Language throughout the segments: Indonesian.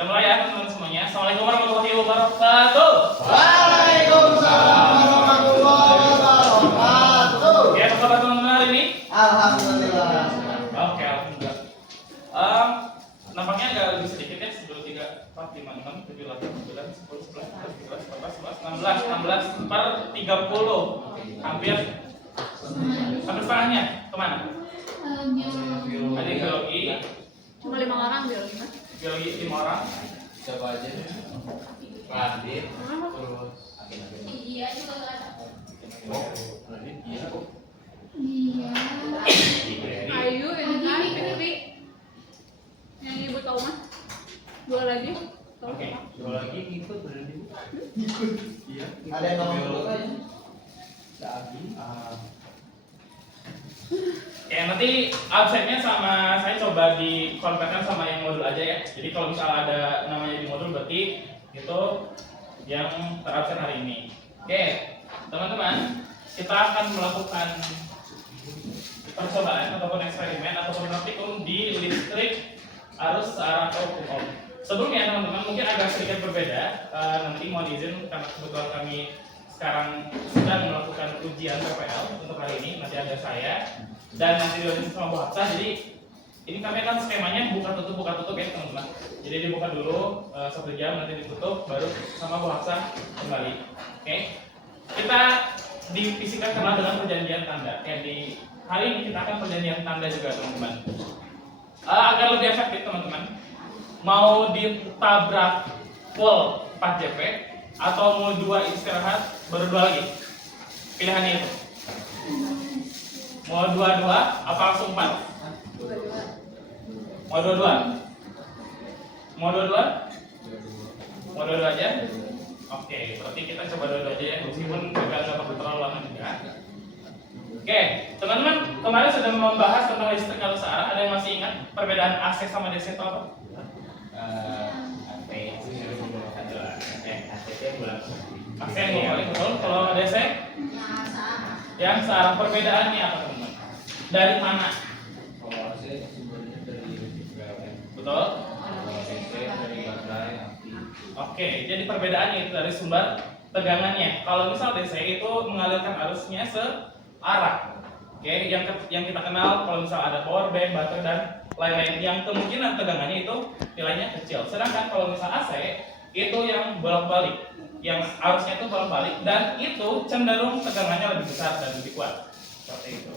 Kita mulai ya teman-teman semuanya. Assalamualaikum warahmatullahi wabarakatuh. Waalaikumsalam warahmatullahi wabarakatuh. Oke, apa kabar teman-teman hari ini? Alhamdulillah. Oke, alhamdulillah. Nampaknya agak lebih sedikit ya, 1, 2, 3, 4, 5, 6, 7, 8, 9, 10, 11, 12, 13, 14, 16 per 30. Hampir setengahnya. Kemana? Ada biologi. Cuma 5 orang biologi mas. Biologi 5 orang. Coba aja Radit terus Iya juga ada. Radit iya Iya. Ayu ini kan Fitri. Yang ibu tahu mas. 2 lagi. Oke. dua lagi ikut berarti iya Ada yang ngomong dulu kan? Sabi Ya nanti absennya sama saya coba dikonverkan sama yang modul aja ya. Jadi kalau misalnya ada namanya di modul berarti itu yang terabsen hari ini. Oke, teman-teman, kita akan melakukan percobaan ataupun eksperimen ataupun praktikum di listrik arus searah atau hukum ohm. Sebelumnya teman-teman mungkin agak sedikit berbeda. Nanti mohon izin karena kebetulan kami sekarang sedang melakukan ujian PPL untuk hari ini. Nanti ada saya dan nanti dilanjut sama Bu Hafsah. Jadi ini kami akan skemanya buka tutup ya teman-teman. Jadi dibuka dulu 1 jam, nanti ditutup baru sama Bu Hafsah kembali. Oke. Kita divisikan kenal dengan perjanjian tanda. Kayak di hari ini kita akan perjanjian tanda juga teman-teman. Agar lebih efektif teman-teman, mau ditabrak full 4 JP atau mau 2 istirahat baru 2 lagi. Pilihannya itu. Mau 2-2 apa langsung 4? Mau 2-2? Mau 2-2? Mau 2-2 aja? Oke, berarti kita coba 2-2 aja ya, meskipun juga nggak perlu terlalu lama juga. Oke, teman-teman, kemarin sudah membahas tentang listrik arus searah. Ada yang masih ingat perbedaan AC sama DC itu apa? AC yang boleh betul. Kalau DC? Yang searah. Perbedaannya apa teman-teman? Dari mana? kalau AC sumbernya dari PLN Betul? kalau AC dari baterai api Oke, jadi perbedaannya itu dari sumber tegangannya. Kalau misal DC itu mengalirkan arusnya searah. Oke, yang kita kenal kalau misal ada power bank, baterai dan lain-lain yang kemungkinan tegangannya itu nilainya kecil. Sedangkan kalau misal AC itu yang bolak-balik, yang arusnya itu bolak-balik dan itu cenderung tegangannya lebih besar dan lebih kuat. Seperti itu.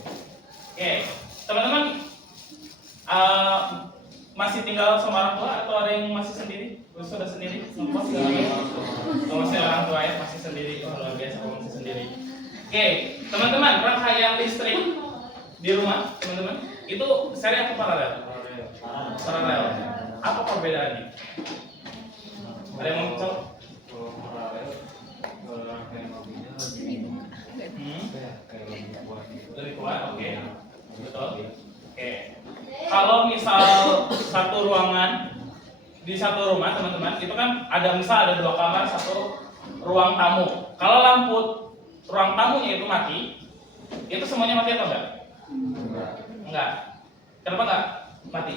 Oke, teman-teman masih tinggal sama orang tua atau ada yang masih sendiri? Sudah sendiri? Ngekos nggak lagi? Oh, masih orang tua ya, masih sendiri. Oh, luar biasa kalau masih sendiri. Oke, teman-teman, rangkaian listrik di rumah, teman-teman, itu seri atau paralel? Paralel. Apa perbedaannya? Ada yang mau mencoba? kalau paralel rangkaian mobilnya lebih kayak lebih kuat gitu. Lebih kuat, oke. Betul. Oke. Kalau misal satu ruangan di satu rumah teman-teman itu kan ada misal ada 2 kamar, 1 ruang tamu. Kalau lampu ruang tamunya itu mati, itu semuanya mati atau enggak? Enggak. Kenapa enggak mati?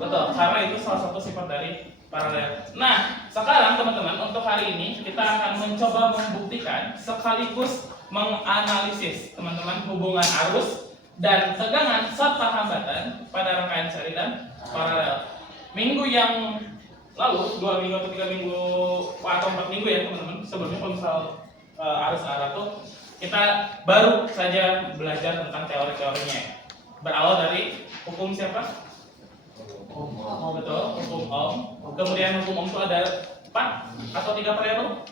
Betul, karena itu salah satu sifat dari paralel. Nah, sekarang teman-teman untuk hari ini kita akan mencoba membuktikan sekaligus menganalisis teman-teman hubungan arus dan tegangan serta hambatan pada rangkaian seri dan paralel. Minggu yang lalu, 2 minggu atau 3 minggu atau 4 minggu ya teman-teman, sebelumnya kalau misal arus arah tuh kita baru saja belajar tentang teori-teorinya. Berawal dari hukum siapa? Betul, hukum Ohm. Kemudian hukum Ohm itu ada 4 atau 3 variabel?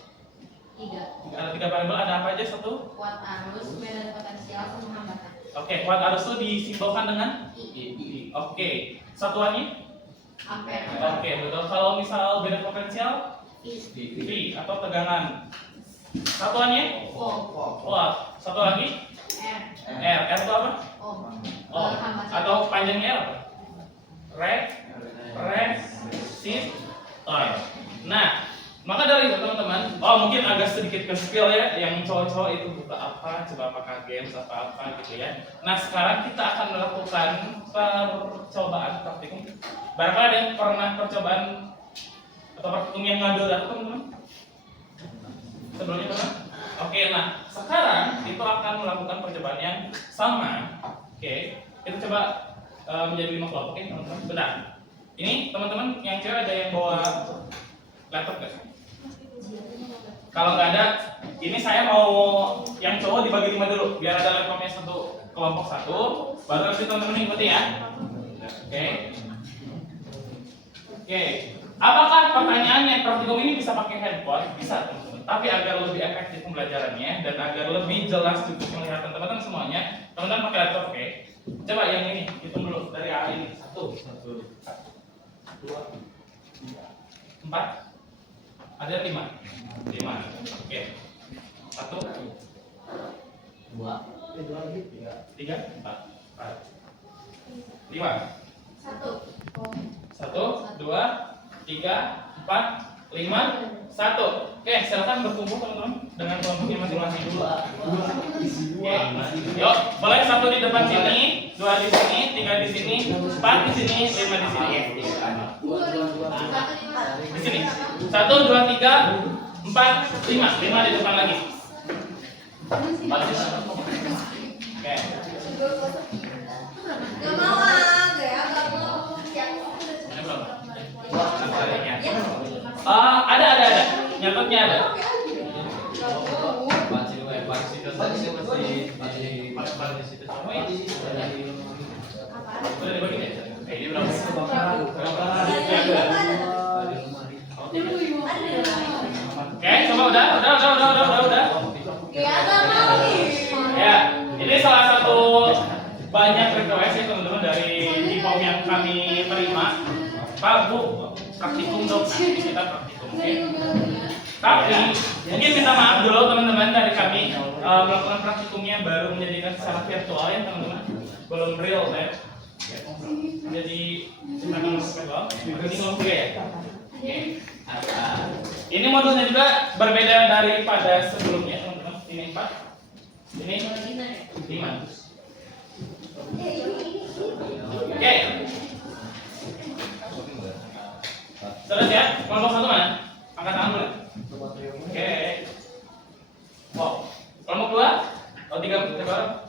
3. Ada 3 variabel, ada apa aja? 1? Kuat arus, medan potensial, sama hambatan. Oke, kuat arus itu disimbolkan dengan I. Oke, satuannya? Ampere. Oke, betul. Kalau misal beda potensial, V. V atau tegangan. Satuannya? Wah, satu lagi? R. R itu apa? Ohm. Oh, Hambatan. atau panjangnya apa? Resistor. Nah, maka dari itu teman-teman, mungkin agak sedikit ke spill ya, yang cowok-cowok itu buka apa, coba apakah games apa gitu ya. Nah, sekarang kita akan melakukan percobaan praktikum. Barangkali ada yang pernah percobaan Atau praktikum yang ngambil data teman-teman? Sebelumnya pernah? Oke, nah sekarang itu akan melakukan percobaan yang sama. Oke, kita coba menjadi 5 kelompok ini teman-teman. Benar. Ini teman-teman yang cewek ada yang bawa laptop nggak? Kalau nggak ada, ini saya mau yang cowok dibagi 5 dulu, biar ada laptopnya satu kelompok satu, baru nanti teman-teman ikuti ya. Oke. Oke. Apakah pertanyaannya praktikum ini bisa pakai handphone? Bisa teman-teman. Tapi agar lebih efektif pembelajarannya dan agar lebih jelas juga penglihatan teman-teman semuanya, teman-teman pakai laptop, oke? Coba yang ini, hitung dulu dari A ini. 1, 2, 3, 4, ada 5. 5. Oke. 1, 2, 3, 4, 5. 1, 2, 3, 4, 5, 1. Oke, silakan berkumpul teman-teman dengan kelompoknya masing-masing dulu. Oke, yuk, boleh 1 di depan sini, 2 di sini, 3 di sini, 4 di sini, 5 di sini. Di sini. 1, 2, 3, 4, 5 di depan lagi. Oke. Gak mau ah, gak mau. Ini belum. Ada. Nyatetnya ada. Boleh dibagi ya? Ini berapa? Oke, coba udah. Ya, ini salah satu banyak request ya teman-teman dari Jipom yang kami terima. Pak, Bu, praktikum dong, kita praktikum. Oke. Tapi mungkin minta maaf dulu teman-teman dari kami melakukan praktikumnya baru menjadikan secara virtual ya teman-teman, belum real ya. Jadi kita akan virtual. Ini kelompok 3 ya. Oke. Ini modulnya juga berbeda daripada sebelumnya teman-teman. Ini 4, ini 5. Oke. Terus ya, kelompok 1 mana? Angkat tangan dulu. Oke. Wow. Kelompok 2? Oh, 3 bareng.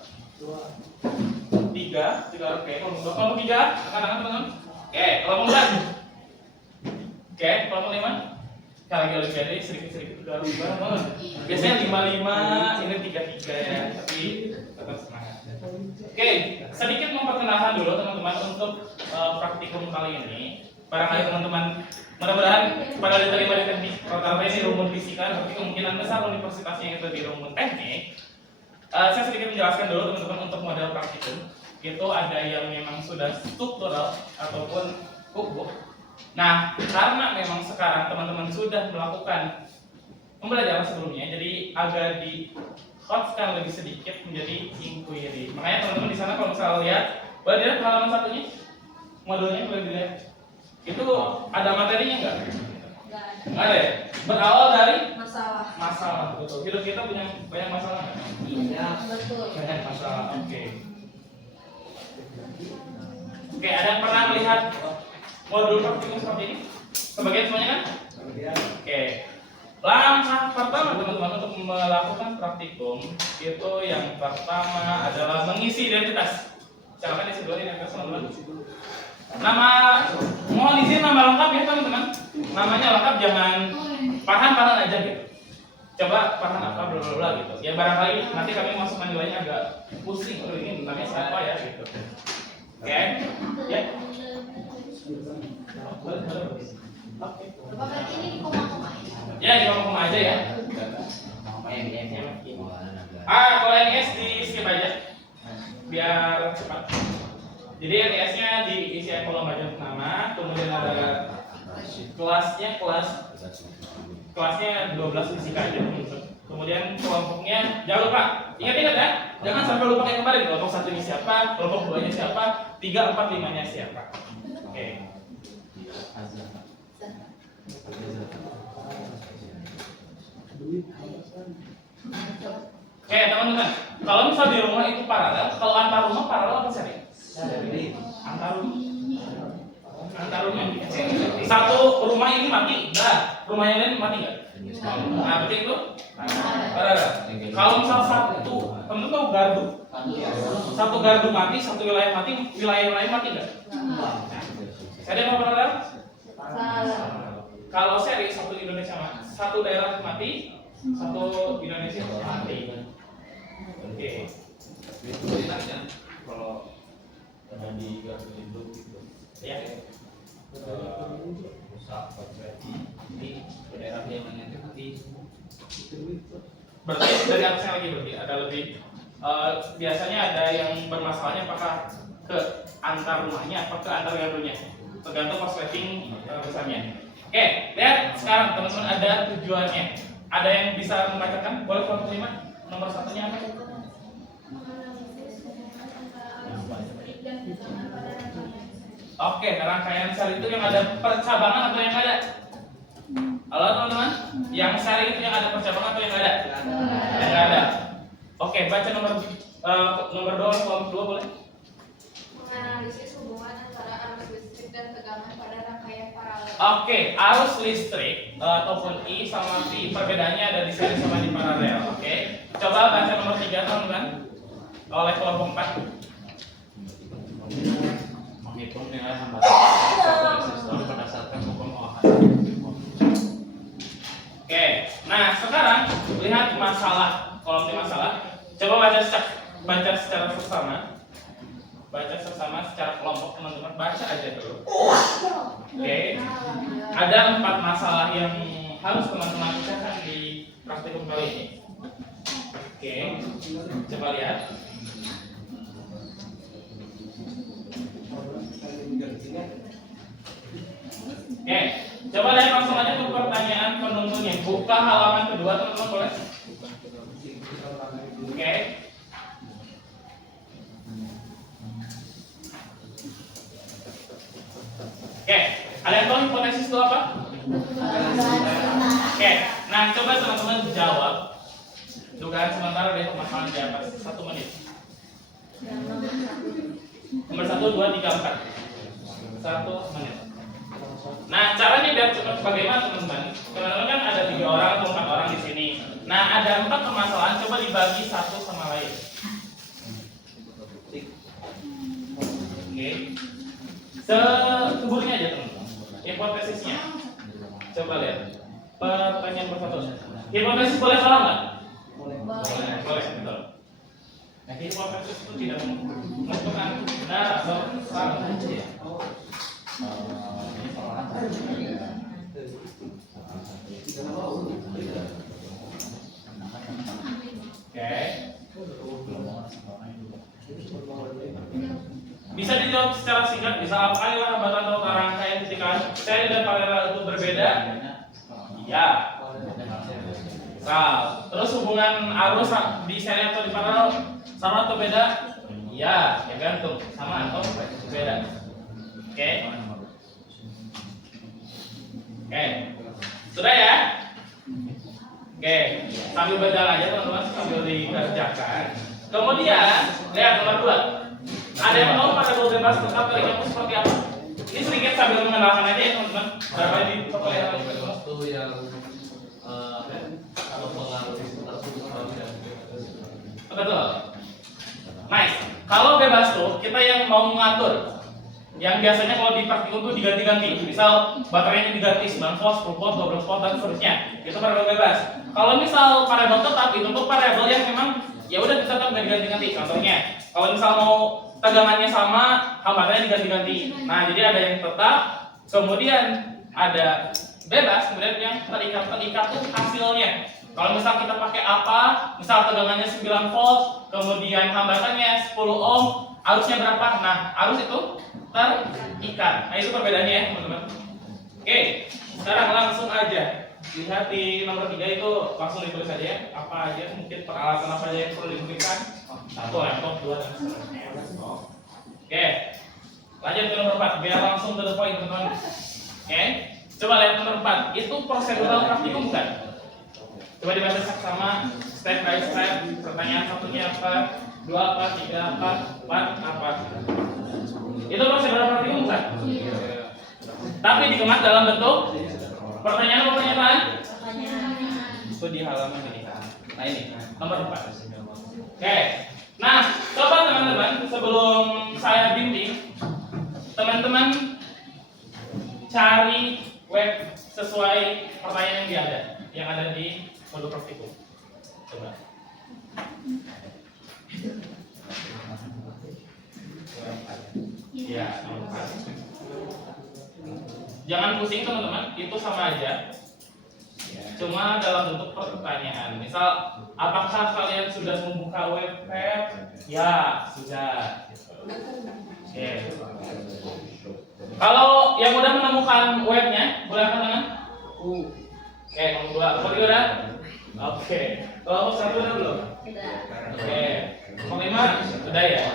3 oke. Kelompok 3, angkat tangan teman-teman. Oke, kelompok 4. Oke, kelompok 5. Kalau lagi olimpiade sedikit-sedikit udah bareng banget. Biasanya 5-5, ini 3-3 ya, tapi tetap semangat. Oke, sedikit memperkenalkan dulu teman-teman untuk praktikum kali ini. Barangkali teman-teman mudah-mudahan pada diterima di teknik rata-rata ini rumpun fisika, tapi kemungkinan besar universitasnya itu di rumpun teknik. Saya sedikit menjelaskan dulu teman-teman untuk model praktikum. Itu ada yang memang sudah struktural ataupun cookbook. Nah, karena memang sekarang teman-teman sudah melakukan pembelajaran sebelumnya, jadi agak di hotkan lebih sedikit menjadi inquiry. Makanya teman-teman di sana kalau misalnya lihat, boleh dilihat halaman satunya, modulnya boleh dilihat. Itu ada materinya enggak? Enggak ada ya? Berawal dari masalah, betul. Hidup kita punya banyak masalah nggak? Iya, betul. Banyak masalah, oke. Oke, ada yang pernah melihat modul praktikum seperti ini? Sebagian semuanya kan? Oke. Langkah pertama teman-teman untuk melakukan praktikum itu yang pertama adalah mengisi identitas. Silakan isi dulu identitas teman-teman. Nama, mohon izin nama lengkap ya teman-teman. Namanya lengkap, jangan Farhan aja gitu. Coba Farhan apa bla bla bla gitu. Ya barangkali nanti kami masukkan nilainya agak pusing. Oh, ini namanya siapa ya gitu. Oke. Ya. Bapak ini di koma-koma Ya, di koma aja ya. Kalau NS di skip aja. Biar cepat. Jadi NS-nya diisi kolom aja nama, kemudian ada kelasnya 12 fisika aja. Kemudian kelompoknya jangan lupa, ingat ya, jangan sampai lupa kayak kemarin. Kelompok 1-nya siapa, kelompok 2-nya siapa, 3, 4, 5-nya siapa. Oke. Oke teman-teman, kalau misal di rumah itu paralel, kalau antar rumah paralel apa sih? Antar rumah. Antar rumah. Satu rumah ini mati, dah. Rumah yang lain mati nggak? Nah, berarti itu paralel. Kalau misal satu, temen tahu gardu, satu gardu mati, satu wilayah mati, wilayah yang lain mati nggak? Ada yang mau paralel? Kalau seri satu Indonesia mati, satu daerah mati, satu Indonesia mati. Oke. Itu enaknya kalau ada di gardu induk gitu. Ya. Rusak berarti ini daerah yang nanti mati. Berarti dari atasnya lagi berarti ada lebih biasanya ada yang bermasalahnya apakah ke antar rumahnya atau ke antar gardunya, tergantung korsleting besarnya. Oke, lihat sekarang teman-teman ada tujuannya. Ada yang bisa membacakan? Boleh kelompok 5? Nomor satunya apa? Oke, rangkaian sel itu yang ada percabangan atau yang ada? Halo teman-teman, yang sel itu yang ada percabangan atau yang ada? Yang ada. Oke, baca nomor 2 kelompok 2 boleh? Menganalisis hubungan antara arus listrik dan tegangan pada rangkaian paralel. Oke, arus listrik ataupun I sama V perbedaannya ada di seri sama di paralel. Oke, coba baca nomor 3 teman-teman oleh kelompok 4. Menghitung nilai hambatan satu resistor berdasarkan hukum Ohm. Oke, nah sekarang lihat masalah kolom di masalah. Coba baca secara seksama. Baca seksama secara kelompok teman-teman. Baca aja dulu. Oke, ada 4 masalah yang harus teman-teman pecahkan di praktikum kali ini. Oke, coba lihat. Oke, coba lihat langsung aja ke pertanyaan penuntutnya. Buka halaman kedua teman-teman boleh? Oke. Oke, ada yang tahu hipotesis itu apa? Oke, nah coba teman-teman jawab dugaan sementara dari permasalahan di atas 1 menit. Nomor 1, 2, 3, 4. 1 menit. Nah, caranya biar cepat bagaimana teman-teman? Teman-teman kan ada 3 orang atau 4 orang di sini. Nah, ada 4 permasalahan, coba dibagi satu sama lain. Oke. Sebutin aja teman-teman. Hipotesisnya. Coba lihat. Pertanyaan persatu. Hipotesis boleh salah nggak? Boleh, betul. Nah, hipotesis itu tidak menentukan benar atau salah. Oke. Bisa dijawab secara singkat, bisa apakah hambatan atau rangkaian ketika seri dan paralel itu berbeda? Iya. Terus hubungan arus di seri atau di paralel sama atau beda? Iya, ya gantung. Sama atau beda? Oke. Oke. Sudah ya? Oke, sambil berjalan aja teman-teman, sambil dikerjakan. Kemudian, lihat nomor 2. Ada yang tahu pada bebas tetap dari kamu seperti apa? Ini sedikit sambil mengenalkan aja ya teman-teman. Berapa di perkuliahan Waktu yang mempengaruhi betul. Nice. Kalau bebas tuh kita yang mau mengatur. Yang biasanya kalau di praktikum tuh diganti-ganti. Misal baterainya diganti 9 volt, 10 volt, 12 volt dan seterusnya. Itu variabel bebas. Kalau misal variabel tetap itu untuk variabel yang memang ya udah kita tetap nggak diganti-ganti. Contohnya, kalau misal mau tegangannya sama, hambatannya diganti-ganti. Nah, jadi ada yang tetap, kemudian ada bebas, kemudian yang terikat tuh hasilnya. Kalau misal kita pakai apa, misal tegangannya 9 volt, kemudian hambatannya 10 ohm, arusnya berapa? Nah, arus itu terikat. Nah, itu perbedaannya ya, teman-teman. Oke, sekarang langsung aja lihat di nomor 3 itu langsung ditulis aja ya. Apa aja, mungkin peralatan apa aja yang perlu diberikan. 1 laptop, 2 dan seterusnya. Oke, lanjut ke nomor 4 biar langsung to the point teman-teman. Oke, coba lihat nomor 4. Itu prosedural praktikum bukan? Coba dibaca sama step by step. Pertanyaan satunya apa? 2 apa? 3 apa? 4 apa? Itu prosedural praktikum bukan? Tapi dikemas dalam bentuk pertanyaan apa pernyataan? Pertanyaan. Itu di halaman ini. Nah ini nomor 4. Oke. Nah, coba teman-teman sebelum saya bimbing, teman-teman cari web sesuai pertanyaan yang ada di modul praktikum. Coba. Ya, nomor 4. Jangan pusing teman-teman, itu sama aja. Cuma dalam bentuk pertanyaan. Misal, apakah kalian sudah membuka web page? Ya, sudah. Oke. Kalau yang udah menemukan webnya, boleh angkat tangan? Oke, nomor 2. Nomor 3 udah? Oke. Kelompok 1 udah belum? Udah. Oke. Kelompok 5 udah ya?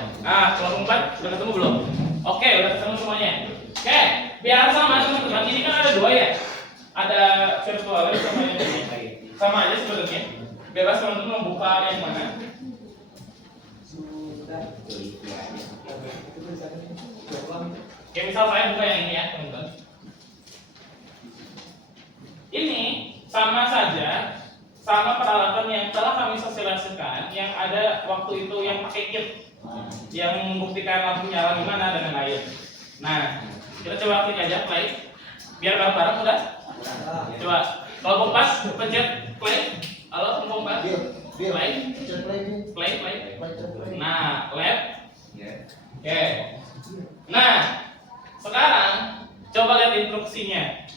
Kelompok 4 udah ketemu belum? Oke, udah ketemu semuanya. Oke, biar sama teman-teman. Ini kan ada 2 ya? Ada virtual sama yang ini. Sama aja sebenarnya. Bebas teman-teman membuka yang mana. Oke, misal saya buka yang ini ya, teman-teman. Ini sama saja, sama peralatan yang telah kami sosialisasikan, yang ada waktu itu yang pakai kit, yang membuktikan lampu nyala gimana dan lain-lain. Nah, kita coba klik aja play, biar bareng-bareng udah. Coba, kalau kompas pencet play. Halo, kompas. Play. Play. Nah, lab. Oke. Nah, sekarang coba lihat instruksinya.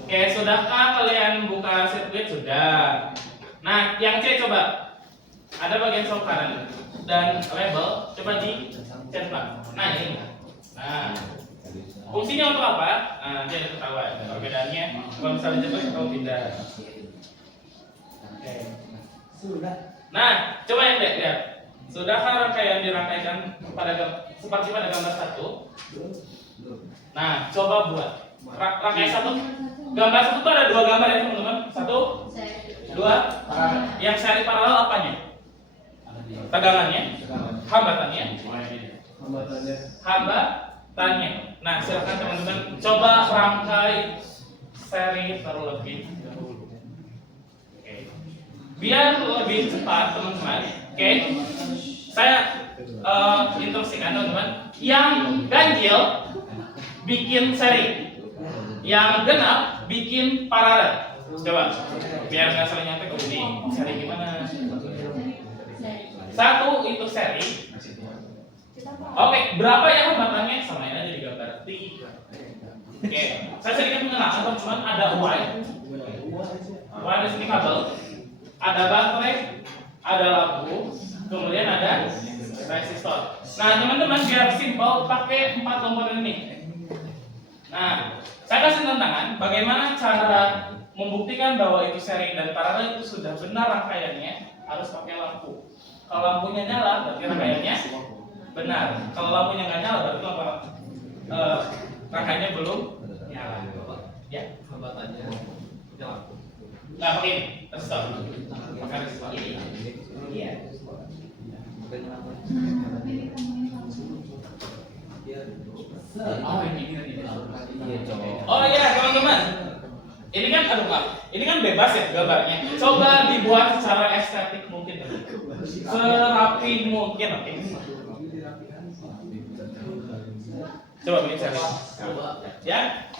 Oke, sudahkah kalian buka sirkuit? Sudah. Nah, yang C coba. Ada bagian sebelah kanan dan label. Coba dicetak. Nah, ini. Nah, fungsinya untuk apa? Nah, nanti ada ketahuan perbedaannya. Kalau misalnya cepat atau tidak. Oke. Nah, coba yang lihat. Sudahkah rangkaian dirangkaikan seperti pada gambar 1? Nah, coba buat rangkaian 1. Gambar 1 itu ada 2 gambar ya teman-teman. 1, 2. Yang seri paralel apanya? Tegangannya, hambatannya. Nah, silakan teman-teman coba rangkai seri terlebih dahulu. Oke. Biar lebih cepat teman-teman. Oke. Saya instruksikan teman-teman. Yang ganjil bikin seri, yang genap bikin paralel. Coba, biar nggak saling nyampe ke sini. Seri gimana? 1 itu seri. Oke, berapa ya hambatannya? Samain aja di gambar 3. Oke, saya sedikit mengenalkan teman-teman. Ada Y di sini kabel, ada baterai, ada lampu, kemudian ada resistor. Nah, teman-teman biar simpel pakai 4 komponen ini. Nah, saya kasih tantangan bagaimana cara membuktikan bahwa itu seri dan paralel itu sudah benar rangkaiannya, harus pakai lampu. Kalau lampunya nyala, berarti rangkaiannya benar. Kalau lampunya nggak nyala, berarti rangkaiannya belum nyala. Ya, Hambatannya lampu. nah pakai ini, resistor. Pakai resistor. Iya. Oh iya teman-teman, ini kan ini kan bebas ya gambarnya. Coba dibuat secara estetik mungkin, serapi mungkin, oke? Coba bikin seri, ya?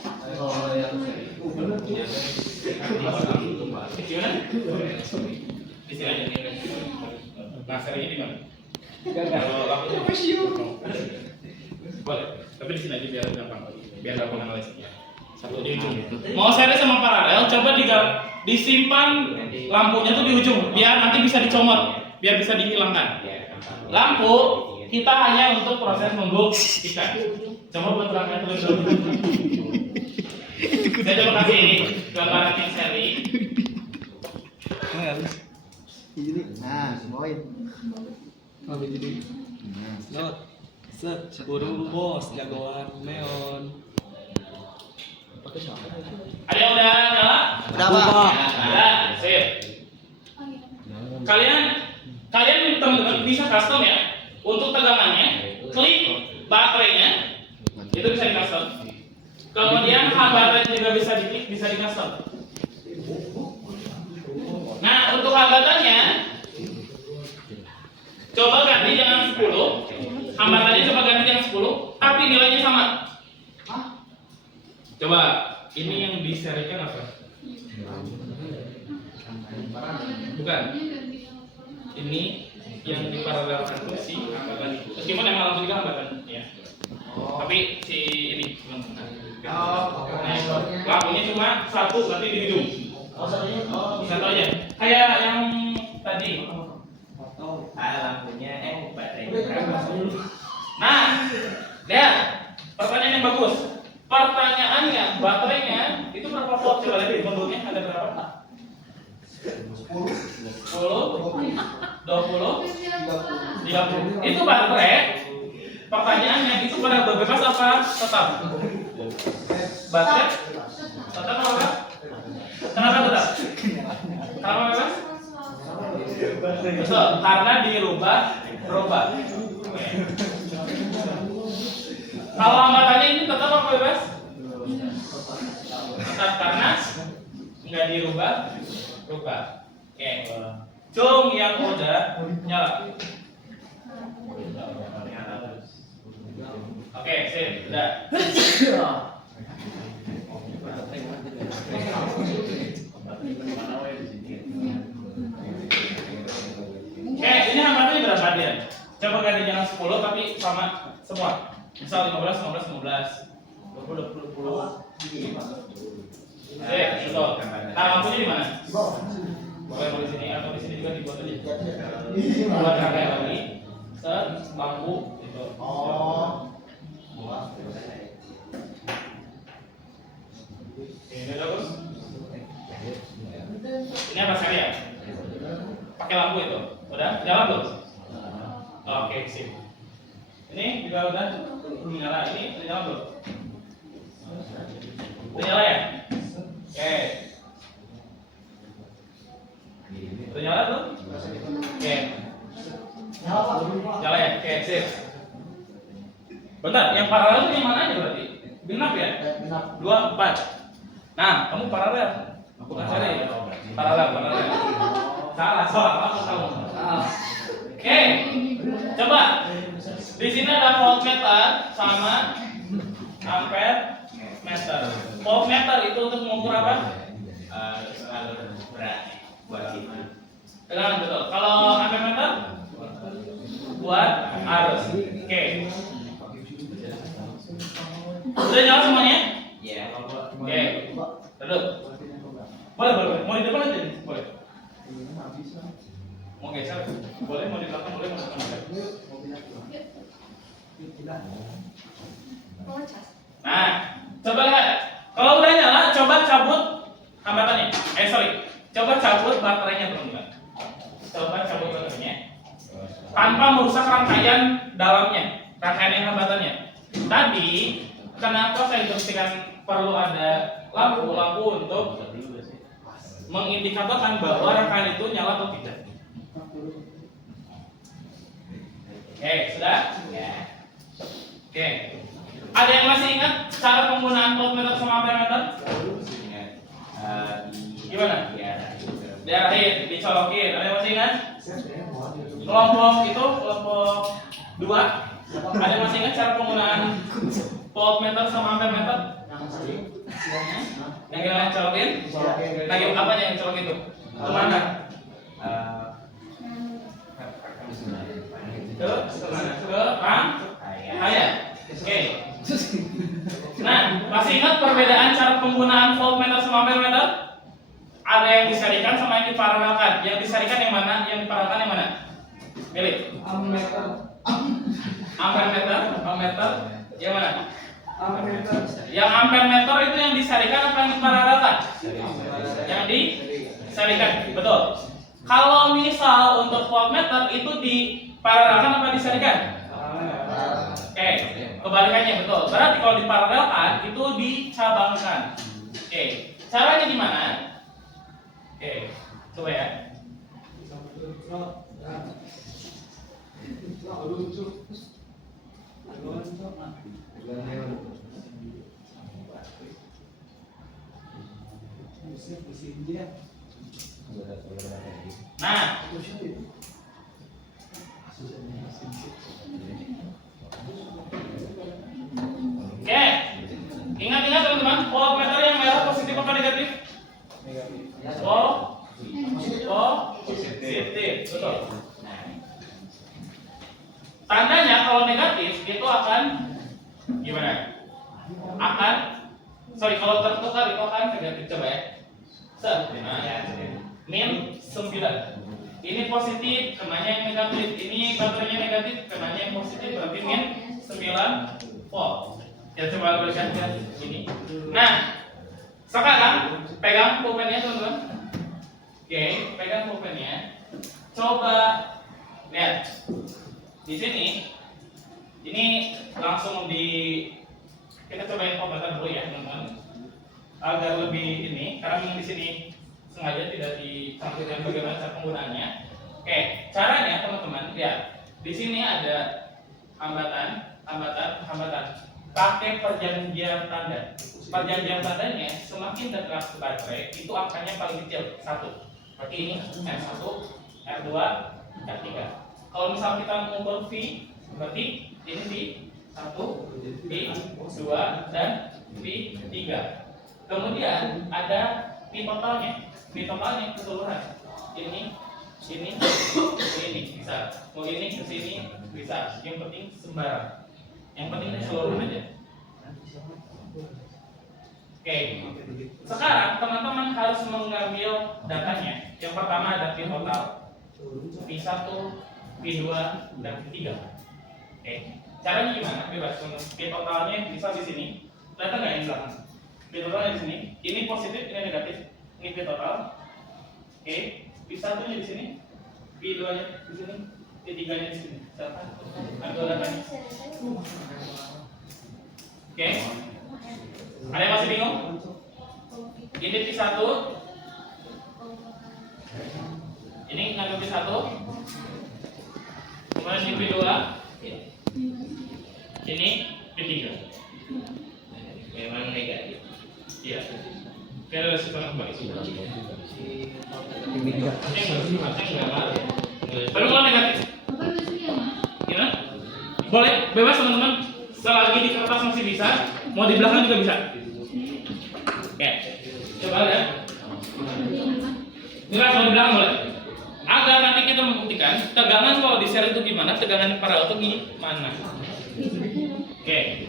Kecilnya? Di sini aja. Nah serinya di mana? Kalau lampunya boleh, tapi di sini aja biar gampang analisanya. Satu di ujung. Mau seri sama paralel, coba disimpan lampunya tuh di ujung, biar nanti bisa dicomot, biar bisa dihilangkan. Lampu kita hanya untuk proses membuktikan. Coba buat rangkaian terus dulu. Saya coba kasih ini gambaran yang seri. Nah, poin. Not, set, buru bos, jagoan neon. Ada yang udah nyala? Udah, Pak. Ada, sip. Kalian teman-teman bisa custom ya. Untuk tegangannya, klik baterainya. Itu Itu bisa di custom. Kemudian hambatan juga bisa diklik, bisa di custom. Nah, untuk hambatannya coba ganti jangan 10. Hambatannya coba ganti jangan 10, tapi nilainya sama. Coba, ini yang diserikan apa? Bukan. Ini yang diparalelkan itu si hambatan itu. Meskipun emang langsung juga hambatan, ya. Tapi si ini lampunya cuma satu, berarti di hidung. Satu aja. Kayak yang tadi. Lampunya baterainya. Nah, lihat. Pertanyaan yang bagus. Pertanyaannya, baterainya itu berapa volt? Coba lihat bentuknya ada berapa? 10, 20, 30. Itu baterai. Pertanyaannya itu pada bebas apa tetap? Baterai tetap apa? Kenapa tetap? Kenapa bebas? Betul, karena dirubah. Kalau hambatannya ini tetap apa bebas? Tetap karena nggak dirubah. Oke. Cung yang udah nyala. Oke, sip, udah. Oke, ini hambatannya berapa dia? Coba ganti jangan 10 tapi sama semua. Misal 15, 15, 15, 20, 20. Sip, betul. Nah, lampunya di mana? Boleh di sini atau di sini juga dibuat aja. Buat rangkaian lagi. Set, lampu itu. Ini bagus. Ini apa sekali ya? Pakai lampu itu. Udah nyala belum? Oke, sip. Ini juga udah nyala. Ini udah nyala belum? Udah nyala ya? Oke. Udah nyala belum? Oke. Nyala ya? Oke, sip. Bentar, yang paralel itu yang mana aja berarti? Genap ya? 2, 4. Nah, kamu paralel. Bukan cari. Paralel. Salah apa kamu? Oke. Coba. Di sini ada voltmeter sama ampere meter. Voltmeter itu untuk mengukur apa? Alur berat buat kita. Tegangan, betul. Kalau ampere meter buat arus. Oke. Sudah nyala semuanya? Ya. Oke. Duduk. Boleh. Mau di depan aja nih? Boleh. Mau geser? Boleh. Mau di belakang? Boleh. Mau di belakang? Nah, coba lihat. Kalau udah nyala, coba cabut hambatannya. Coba cabut baterainya, teman-teman. Coba cabut baterainya. Tanpa merusak rangkaian dalamnya, rangkaian hambatannya. Tadi, kenapa saya instruksikan perlu ada lampu untuk mengindikatorkan bahwa rangkaian itu nyala atau tidak? Oke, sudah? Ya. Oke. Ada yang masih ingat cara penggunaan voltmeter sama ampermeter? Gimana? Diarahin, dicolokin. Ada yang masih ingat? Kelompok 2. Ada yang masih ingat cara penggunaan voltmeter sama ampermeter? Yang kita colokin? Lagi apa yang colok itu? Kemana? Ke rangkaian. Oke. Nah, masih ingat perbedaan cara penggunaan voltmeter sama ampermeter? Ada yang diserikan sama yang diparalelkan. Yang diserikan yang mana? Yang diparalelkan yang mana? Pilih. Ampermeter. Yang mana? Yang ampermeter itu yang diserikan apa yang diparalelkan? Yang diserikan, betul. Kalau misal untuk voltmeter itu diparalelkan apa diserikan? Oke, kebalikannya, betul. Berarti kalau diparalelkan itu dicabangkan. Oke, caranya gimana? Oke, coba ya. Nah, oke. Ingat-ingat teman-teman, voltmeter yang merah positif apa negatif? Positif, betul. Tandanya kalau negatif itu akan gimana? Kalau tertukar itu akan negatif, coba ya. Min 9. Ini positif, kenanya yang negatif. Ini baterainya negatif, kenanya yang positif. Berarti min 9 volt. Ya coba berikan ke ini. Nah, sekarang pegang pulpennya teman-teman. Oke, pegang pulpennya. Coba lihat di sini. Ini langsung kita cobain pembatan dulu ya teman-teman. Agar lebih ini, karena yang di sini sengaja tidak ditampilkan bagaimana cara penggunaannya. Oke, caranya teman-teman lihat. Di sini ada hambatan. Pakai perjanjian tanda. Perjanjian tandanya semakin dekat ke baterai itu angkanya paling kecil 1. Berarti ini R1, R2, R3. Kalau misal kita mengukur V, berarti ini V1, V2, dan V3. Kemudian ada V totalnya. V totalnya keseluruhan. Ini bisa. Mau ini ke sini bisa. Yang penting sembarang. Yang penting keseluruhan aja. Oke. Sekarang teman-teman harus mengambil datanya. Yang pertama ada V total, V1, V2, dan V3. Oke. Caranya gimana? Bebas. V totalnya bisa di sini. Data nggak yang belakang? V totalnya di sini. Ini positif, ini negatif. Ini V total. Oke. V1-nya di sini. V2-nya di sini. V3-nya di sini. Ambil datanya. Oke. Ada yang masih bingung? Ini V1. Ini ngambil V1. Kemudian ini V2. Ini V3. Memang negatif. Iya. Kalau sekarang baik sih. Tapi kalau negatif. Gimana? Boleh, bebas teman-teman. Selagi di kertas masih bisa, mau di belakang juga bisa. Oke, coba lihat. Enggak, kalau di belakang boleh. Agar nanti kita membuktikan tegangan kalau di seri itu gimana, tegangan di paralel itu gimana. Oke.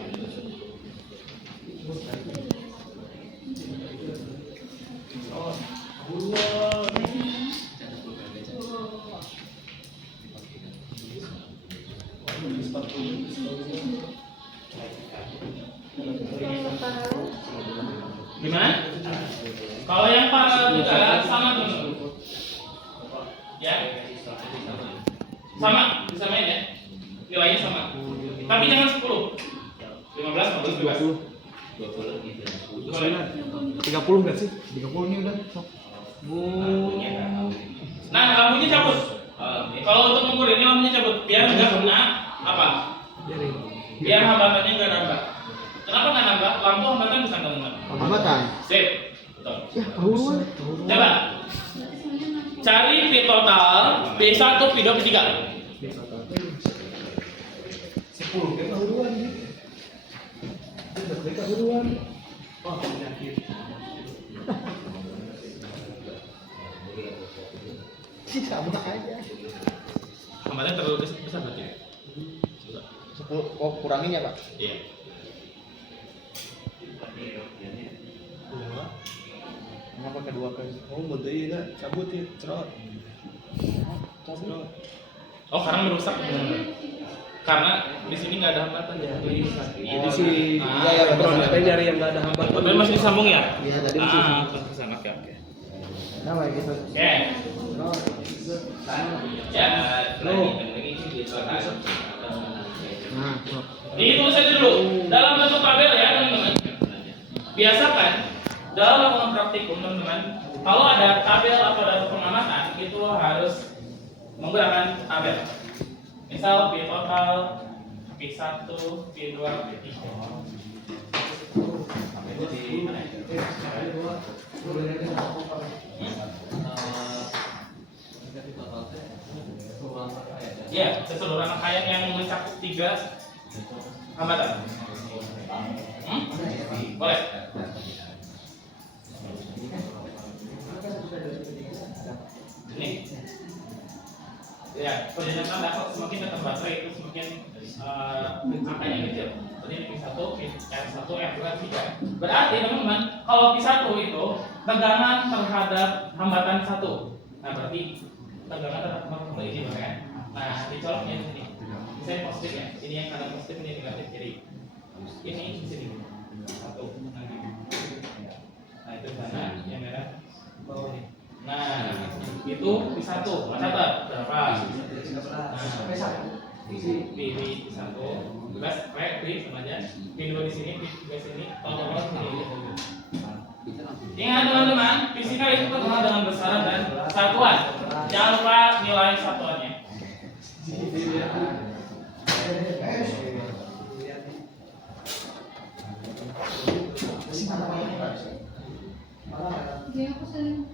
Gimana? Kalau yang paralel juga sama teman-teman. Ya. Sama, disamain ya. Nilainya sama. Tapi jangan 10. 15, 15, 20. 30 nggak sih? 30 ini udah. Nah, lampunya cabut. Kalau untuk mengukur ini lampunya cabut biar nggak kena apa? Biar hambatannya nggak nambah. Kenapa nggak nambah? Lampu hambatan bisa nggak nambah? Hambatan. Sip. Betul. Ya, tahuan. Coba cari V total V1, V2, V3. 10 kayak tahuan gitu. Udah kayak tahuan. Oh, penyakit. Sama aja. Hambatan terlalu besar berarti. 10 kuranginya, Pak. Iya. Kenapa kedua kali? Oh, betul ya, cabut ya, cerot. Cabut. Oh, karena merusak. Karena di sini nggak ada hambatan ya. Ini sih, iya, betul. tapi dari yang nggak ada hambatan. Betul masih disambung ya? Iya, tadi masih. Ke sana, oke. Nah, kayak gitu. Oke. Ya, Nah, ditulis aja dulu dalam bentuk tabel ya teman-teman. Biasakan dalam lakukan praktikum teman-teman, kalau ada tabel atau data pengamatan itu harus menggunakan tabel. Misal V total, V1, V2, V3. Iya, keseluruhan rangkaian yang mencakup 3 hambatan. Boleh. Ini. Ya, perjalanan level semakin dekat baterai itu semakin angkanya kecil. Jadi P1, R1, R2, R3. Berarti teman-teman, kalau P1 itu tegangan terhadap hambatan 1. Nah, berarti tegangan terhadap hambatan 1 ini kan. Nah, dicoloknya di sini. Misalnya positif ya. Ini yang kanan positif, ini negatif. Jadi ini di sini. 1. Nah, itu sana yang merah bawah nih. Nah, itu P1. Mas catat berapa? P1 belas P sama aja. P2 di sini, P3 di sini. Kalau bawah sini. Ingat teman-teman, fisika itu terkenal dengan besaran dan satuan. Jangan lupa nilai satuannya. Dia aku sering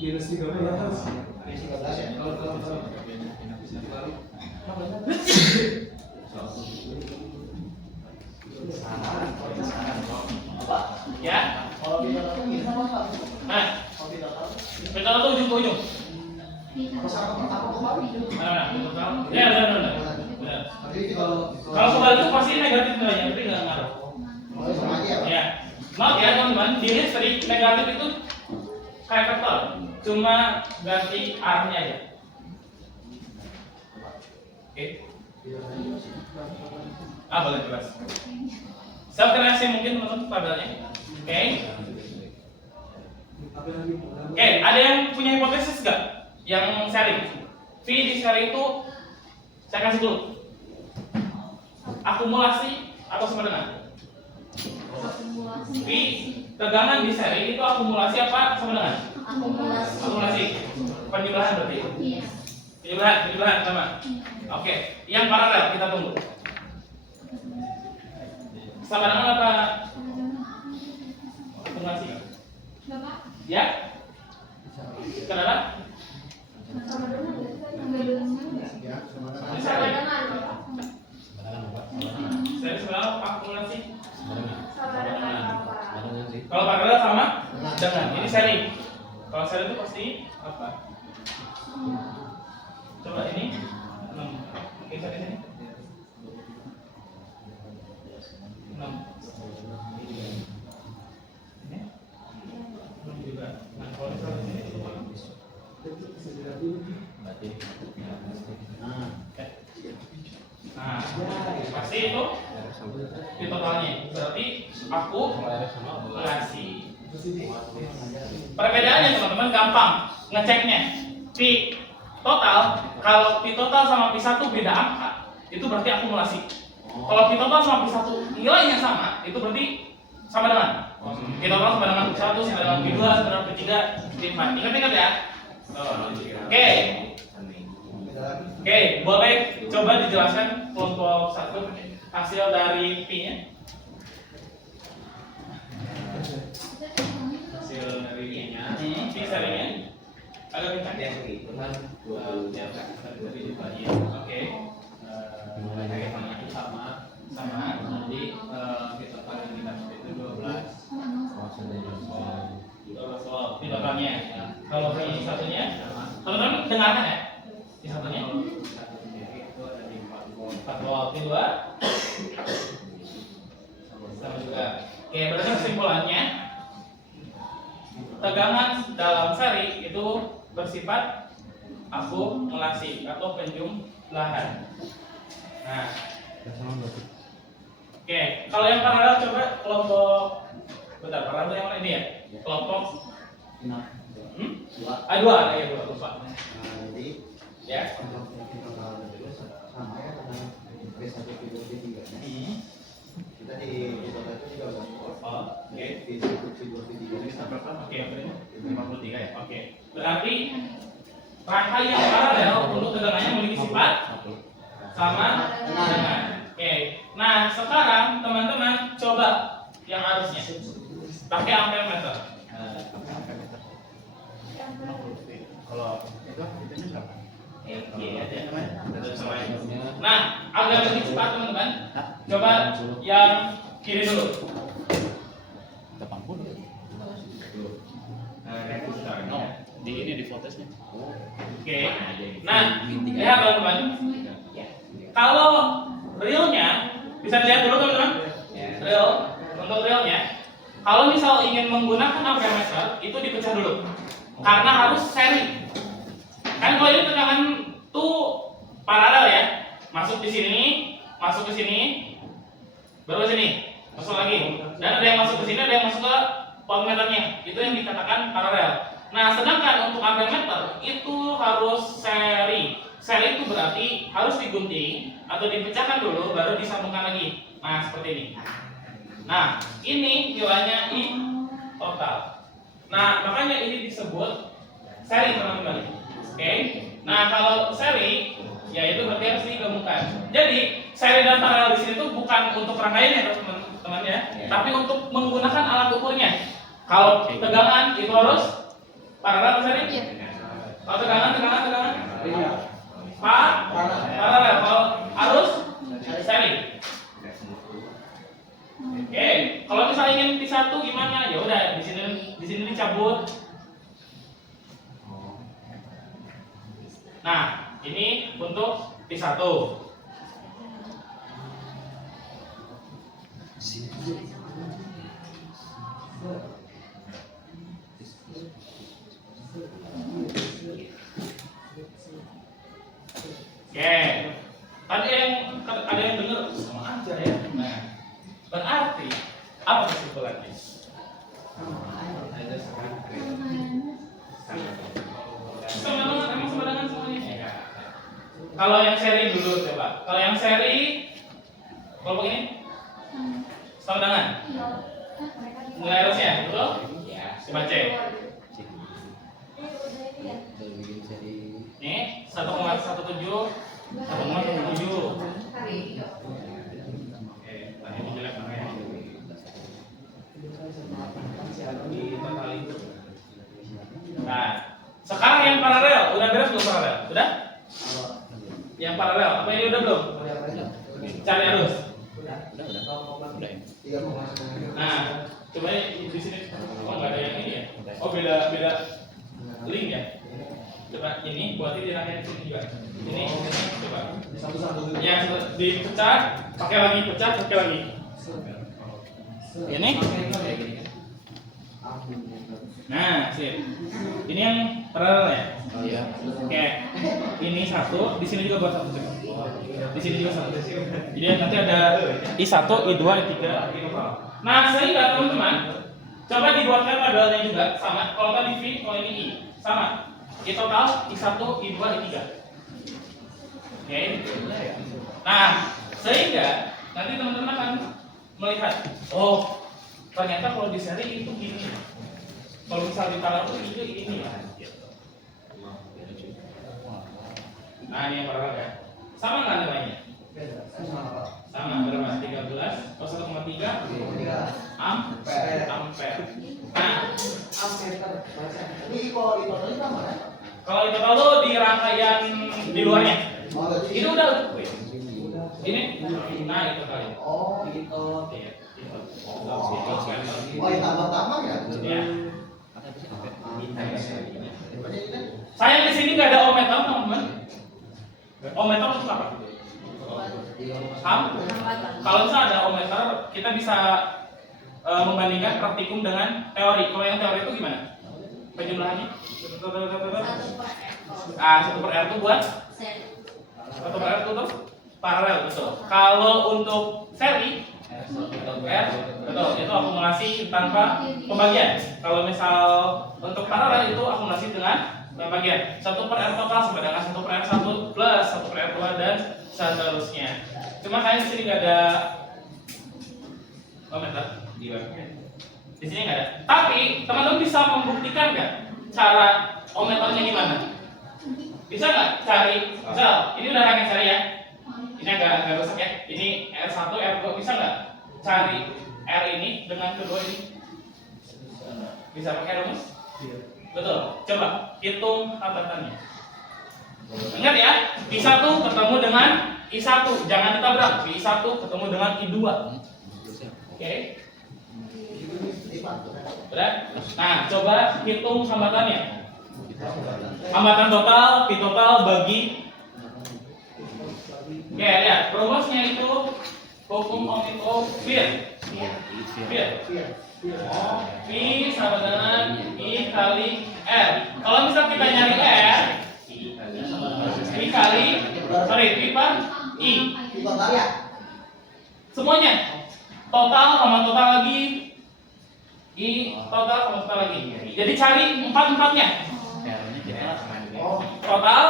Minus 13. Ya. Nah, kita tuh ujung ke ujung. Mana? Ya, benar. Kalau kebalik itu pasti negatif nilainya, tapi nggak ngaruh. Ya, maaf ya teman-teman, di listrik negatif itu kayak vektor, cuma ganti arahnya aja. Oke. Boleh jelas. Self reaksi mungkin teman-teman tabelnya. Oke. Oke, ada yang punya hipotesis nggak? Yang sharing. V di seri itu saya kasih dulu. Akumulasi atau sama dengan? V tegangan di seri itu akumulasi apa sama dengan? Akumulasi. Penjumlahan berarti. Penjumlahan sama. Oke, yang paralel kita tunggu. Sama dengan apa? Akumulasi. Ya? Kenapa? sama dengan Saya sebenarnya akumulasi. sama dengan apa? Kalau paralel sama dengan. Ini seri. Kalau seri itu pasti apa? Coba ini 6. Geser ini. 6. Ini 6 juga. Nah, kalau di sini nah, pasti itu di totalnya. Berarti aku ngasih. Perbedaannya teman-teman gampang ngeceknya. Pi total, kalau pi total sama pi 1 beda angka, itu berarti akumulasi. Kalau pi total sama pi 1 nilainya sama, itu berarti sama dengan. Pi total sama dengan pi 1, sama dengan pi 2, sama dengan pi 3, pi 4. Ingat-ingat ya. Oke, boleh coba dijelaskan kelompok 1 hasil dari pi-nya? Hasil dari pi-nya, pi serinya agak kencang ya segitu kan 20 oke. Sama nanti kita pakai kita itu 12 volt ini totalnya. Kalau pi satunya teman-teman dengarkan ya, pi satunya 4 volt, pi 2 sama juga. Oke, berarti kesimpulannya tegangan dalam seri itu bersifat akumulasi atau penjumlahan. Nah, oke, kalau yang paralel coba kelompok, bentar, paralel yang mana ini ya? Kelompok dua, ya dua, lupa. Ya. Kita di total itu juga Oh, oke. V1, V2, V3 ini sama. Oke. 53 ya. Oke. Berarti rangkaian paralel untuk tegangannya memiliki sifat sama dengan. Oke. Nah, sekarang teman-teman coba yang arusnya pakai ampere meter. Kalau itu berapa? Nah, agar lebih cepat teman-teman, coba yang kiri dulu. 80. Di ini di voltasenya. Oke. Nah, lihat teman-teman. Kalau realnya bisa dilihat dulu teman-teman. Real untuk realnya. Kalau misal ingin menggunakan ampere meter itu dipecah dulu. Karena harus seri. Kan kalau ini tegangan tuh paralel ya. Masuk di sini, masuk ke sini, baru ke sini, masuk lagi. Dan ada yang masuk ke sini, ada yang masuk ke voltmeternya. Itu yang dikatakan paralel. Nah, sedangkan untuk ampere meter itu harus seri. Seri itu berarti harus digunting atau dipecahkan dulu baru disambungkan lagi. Nah, seperti ini. Nah, ini nilainya I total. Nah, makanya ini disebut seri teman-teman. Oke. Nah, kalau seri ya itu berarti harus digabungkan. Jadi, seri dan paralel di sini tuh bukan untuk rangkaiannya teman-teman ya, tapi untuk menggunakan alat ukurnya. Kalau tegangan itu harus paralel atau seri? Kalau tegangan. Paralel. Kalau arus seri. Oke, kalau misalnya ingin P1 gimana? Ya udah di sini dicabut. Nah, ini untuk P1. Oke. Tadi ada yang dengar sama aja ya. Nah, berarti apa kesimpulannya? Sama dengan semuanya. Kalau yang seri dulu coba. Kalau yang seri kelompok ini sama dengan nilai arusnya, betul? Coba cek. Nih 1,17 1,17. Oke, tadi itu jelek makanya. Nah, sekarang yang paralel, udah beres belum paralel? Udah? Yang paralel, apa ini udah belum? Cari arus. Nah, coba di sini. Oh, nggak ada yang ini ya? Oh, beda link ya? Coba ini buatin di rangkaian sini juga. Ini coba. Ya, dipecah, pakai lagi, pecah, pakai lagi. Ini. Nah, sip. Ini yang paralel ya? Oh iya. Oke. Ini satu, di sini juga buat satu. Di sini juga satu. Jadi nanti ada I1, I2, I3, I4. Nah, sehingga teman-teman coba dibuatkan tabelnya juga sama. Kalau tadi V, kalau ini I, sama. I total I1, I2, I3. Oke. Nah, sehingga nanti teman-teman akan melihat, oh, ternyata kalau di seri itu gini. Kalau misal di paralel itu ini ya. Nah, ini yang paralel ya. Sama nggak nilainya? Sama, berapa? 13, oh 1,3 ampere. Nah, kalau itu kalau di rangkaian di luarnya, ini udah. Ini, nah itu kali. Oh, gitu. Iya. Oh, yang tambah-tambah ya? Ya. Saya di sini nggak ada ohmmeter, teman-teman. Ohmmeter itu apa? Kalau misalnya ada ohmmeter, kita bisa membandingkan praktikum dengan teori. Kalau yang teori itu gimana? Penjumlahannya? 1/R itu buat 1/R itu tuh paralel, betul. Kalau untuk seri R, betul, itu akumulasi tanpa pembagian. Kalau misal untuk paralel itu akumulasi dengan pembagian. 1/R total sama dengan 1/R1 plus 1/R2 dan seterusnya. Cuma kayak di sini nggak ada ohmmeter di sini nggak ada. Tapi teman-teman bisa membuktikan nggak cara metodenya gimana? Bisa nggak cari? Misal, ini udah Rani cari ya. Ini agak rusak ya. Ini R1, R2 bisa nggak cari R ini dengan kedua ini? Bisa pakai rumus? Betul. Coba hitung hambatannya. Ingat ya, I1 ketemu dengan I1, jangan ditabrak. I1 ketemu dengan I2. Oke. Udah? Nah, coba hitung hambatannya. Hambatan total, P total bagi. Oke, lihat. Rumusnya itu hukum Ohm itu Fier. P sama dengan I kali R. Kalau misal kita nyari R, I kali, P per I. Semuanya. Total sama total lagi. I total sama total lagi. Jadi cari empat-empatnya. Total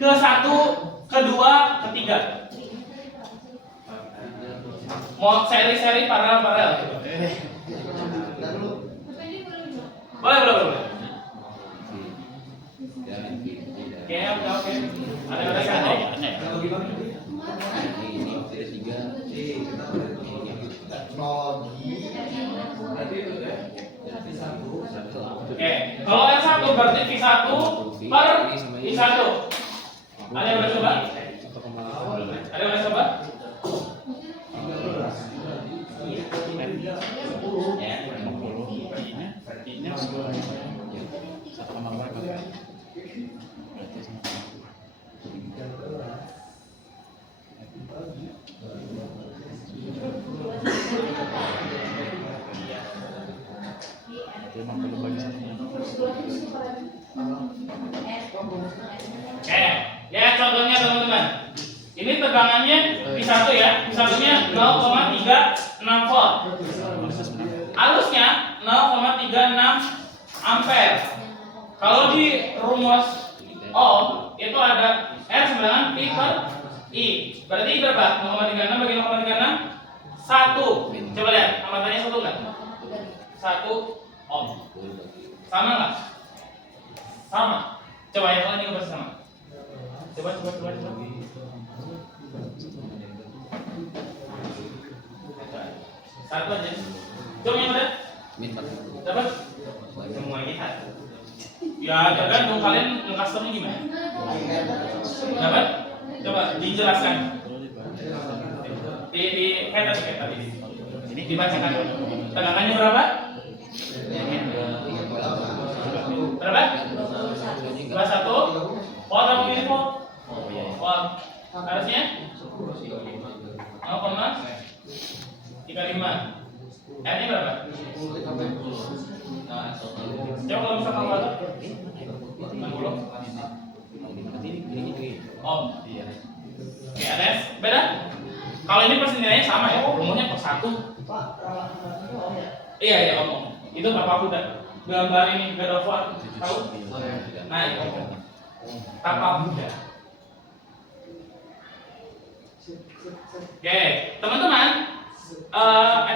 ke satu, kedua, ketiga. Mau seri-seri paralel. Boleh. Oke. Ada satu. Oke, kalau R1 berarti V1 per I1. Ada yang udah coba? Ada yang udah coba? Ya contohnya teman-teman. Ini tegangannya V1 ya. V1-nya 0,36 volt. Arusnya 0,36 ampere. Kalau di rumus Ohm itu ada R sama dengan P per I. Berarti berapa? 0,36 bagi 0,36 1. Coba lihat, hambatannya 1 enggak? 1 Ohm. Sama enggak? Sama. Coba yang lain juga pasti sama. Coba. Satu aja. Coba yang mana? Dapat? Semuanya satu. Ya tergantung kalian customnya gimana. Dapat? Coba dijelaskan. Di kayak tadi. Ini dibacakan. Tegangannya berapa? Berapa? 21. Volt apa milivolt? Volt. Harusnya 0,35. R-nya berapa? Coba kalau misalkan kalkulator 60 Ohm. Oke, ada beda? Kalau ini persenjaannya sama ya, rumusnya per 1. Iya, Ohm. Itu Bapak udah gambar ini God of War, tahu? Nah, itu Ohm. Tapal Buddha. Oke, teman-teman,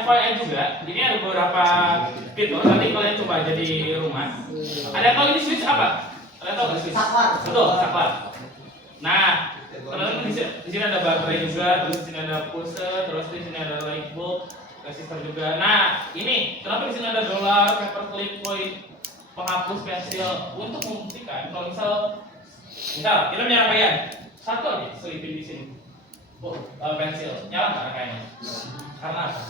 FYI juga, ini ada beberapa fitur. Nanti kalian coba aja di rumah. Ada yang tahu ini switch apa? Kalian tahu nggak switch? Saklar. Betul, saklar. Nah, teman-teman di sini ada baterai juga, terus di sini ada pulsa, terus di sini ada light bulb, resistor juga. Nah, ini kenapa di sini ada dolar, paperclip, koin, penghapus, pensil untuk membuktikan kalau misal kita punya rangkaian satu aja selipin di sini. Oh, pensil nyala nggak rangkaiannya? Karena apa?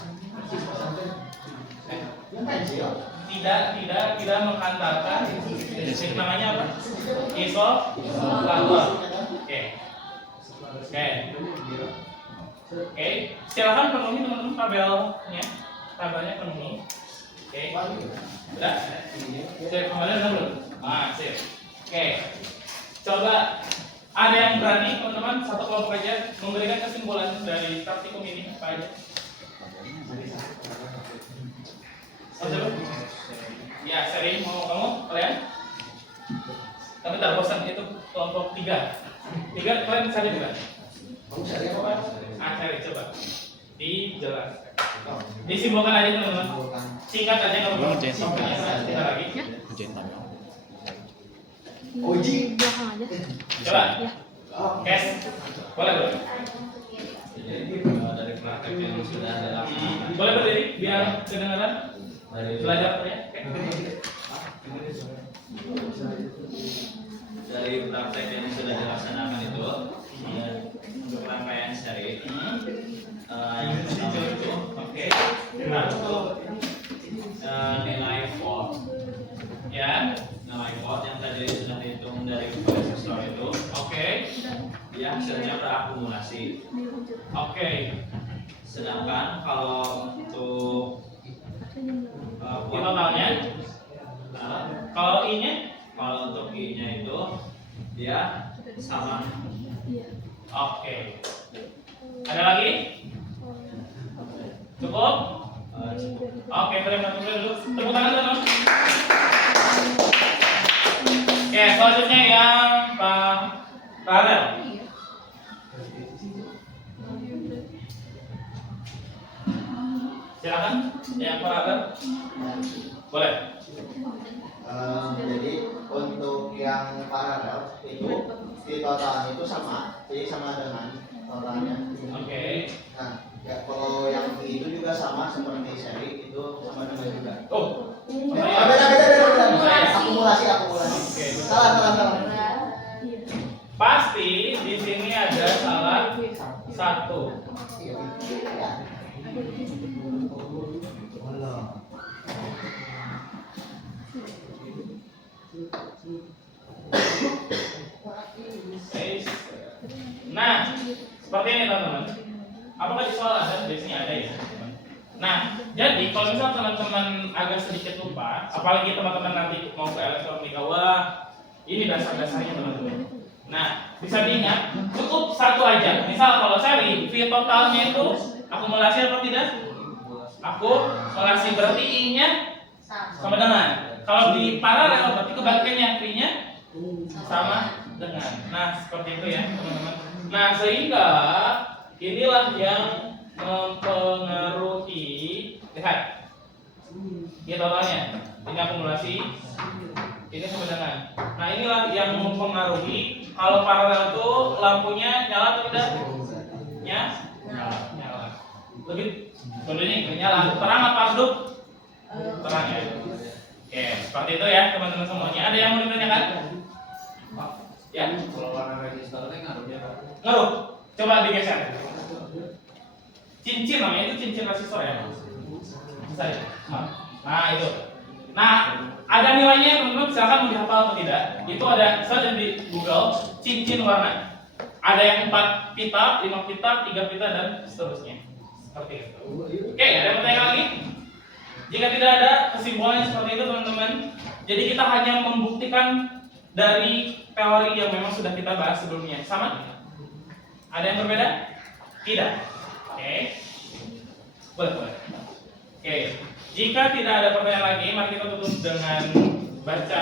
Tidak menghantarkan namanya apa? Isolator. Oke. Silakan penuhi teman-teman tabelnya. Tabelnya penuhi. Oke. Sudah? Sip, kembali dulu. Sip. Oke. Coba ada yang berani teman-teman satu kelompok aja memberikan kesimpulan dari praktikum ini apa aja? Ya, seri mau kamu kalian? Tapi tak bosan itu kelompok 3 kalian cari juga. Cari coba. Dijelaskan. Disimpulkan aja teman-teman. Singkat aja kalau mau. Kita lagi. Uji. belakang aja. Coba. Ya. Kes. Boleh, boleh. Jadi dari praktek yang sudah dilaksanakan. Boleh berdiri biar kedengaran Dari belajar ya. Oke. dari praktek yang sudah dilaksanakan itu untuk rangkaian seri yang pertama itu Oke. untuk nilai volt Ya. nilai volt yang tadi sudah dihitung dari resistor itu Oke. dia hasilnya berakumulasi. Oke. Sedangkan kalau untuk Di totalnya kalau I-nya kalau untuk I-nya itu dia sama. oke. Ada lagi? Cukup? Oke, terima kasih dulu. Tepuk tangan teman. Oke, selanjutnya yang Pak Farel. Silakan, yang Pak Farel. Boleh. Jadi untuk yang paralel itu di totalnya itu sama, jadi sama dengan totalnya. Oke. Nah, ya kalau yang itu juga sama seperti seri itu sama dengan juga. Oh. Beda. Akumulasi. Oke. Salah. Pasti di sini ada salah satu. Iya. Nah, seperti ini teman-teman. Apakah di soal ada? Biasanya ada ya. Nah, jadi kalau misal teman-teman agak sedikit lupa, apalagi teman-teman nanti mau ke elektronika, wah ini dasar-dasarnya teman-teman. Nah, bisa diingat, cukup satu aja. Misal kalau seri, V totalnya itu akumulasi atau tidak? Akumulasi berarti I-nya sama dengan. Kalau di paralel berarti kebalikannya V-nya sama dengan. Nah, seperti itu ya, teman-teman. Nah, sehingga inilah yang mempengaruhi, lihat, ini totalnya, ini akumulasi, ini sama dengan. Nah, inilah yang mempengaruhi kalau paralel itu lampunya nyala atau tidak? Nyala. Lebih ini nyala. Terang apa redup? Terang ya. Oke, seperti itu ya teman-teman semuanya. Ada yang mau ditanyakan? Ya. Kalau warna resistornya ngaruhnya apa? Ngaruh. Coba digeser. Cincin namanya itu cincin resistor ya. Bisa ya? Nah itu. Nah ada nilainya teman-teman, silakan mau dihafal atau tidak. Itu ada search di Google cincin warna. Ada yang 4 pita, 5 pita, 3 pita dan seterusnya. Seperti itu. Oke, ada pertanyaan lagi? Jika tidak ada, kesimpulannya seperti itu teman-teman. Jadi kita hanya membuktikan dari teori yang memang sudah kita bahas sebelumnya. Sama? Ada yang berbeda? Tidak. Oke. Boleh. Oke. Jika tidak ada pertanyaan lagi, mari kita tutup dengan baca